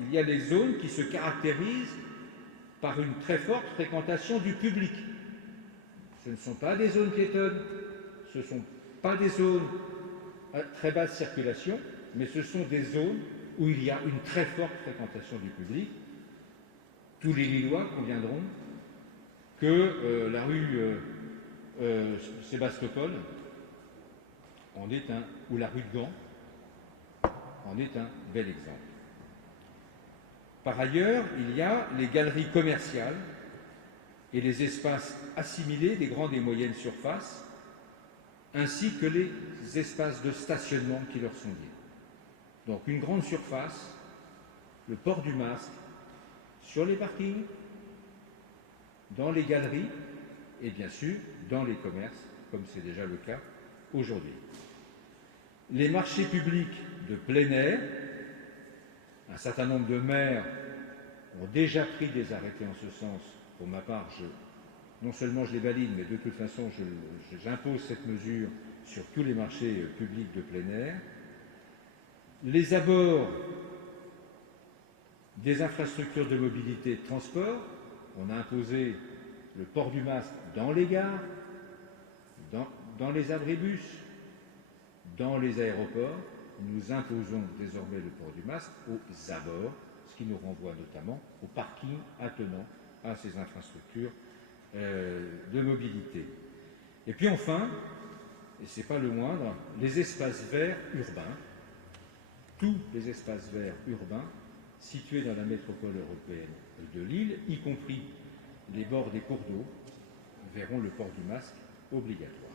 il y a des zones qui se caractérisent par une très forte fréquentation du public. Ce ne sont pas des zones piétonnes, ce ne sont pas des zones à très basse circulation, mais ce sont des zones où il y a une très forte fréquentation du public. Tous les Lillois conviendront que la rue Sébastopol en est un, ou la rue de Gand en est un bel exemple. Par ailleurs, il y a les galeries commerciales et les espaces assimilés des grandes et moyennes surfaces, ainsi que les espaces de stationnement qui leur sont liés. Donc une grande surface, le port du masque sur les parkings, dans les galeries et bien sûr dans les commerces, comme c'est déjà le cas aujourd'hui. Les marchés publics de plein air, un certain nombre de maires ont déjà pris des arrêtés en ce sens. Pour ma part, non seulement je les valide, mais de toute façon, j'impose cette mesure sur tous les marchés publics de plein air. Les abords des infrastructures de mobilité et de transport, on a imposé le port du masque dans les gares, dans les abribus, dans les aéroports. Nous imposons désormais le port du masque aux abords, ce qui nous renvoie notamment au parking attenant à ces infrastructures de mobilité. Et puis enfin, et ce n'est pas le moindre, les espaces verts urbains, tous les espaces verts urbains situés dans la métropole européenne de Lille, y compris les bords des cours d'eau, verront le port du masque obligatoire.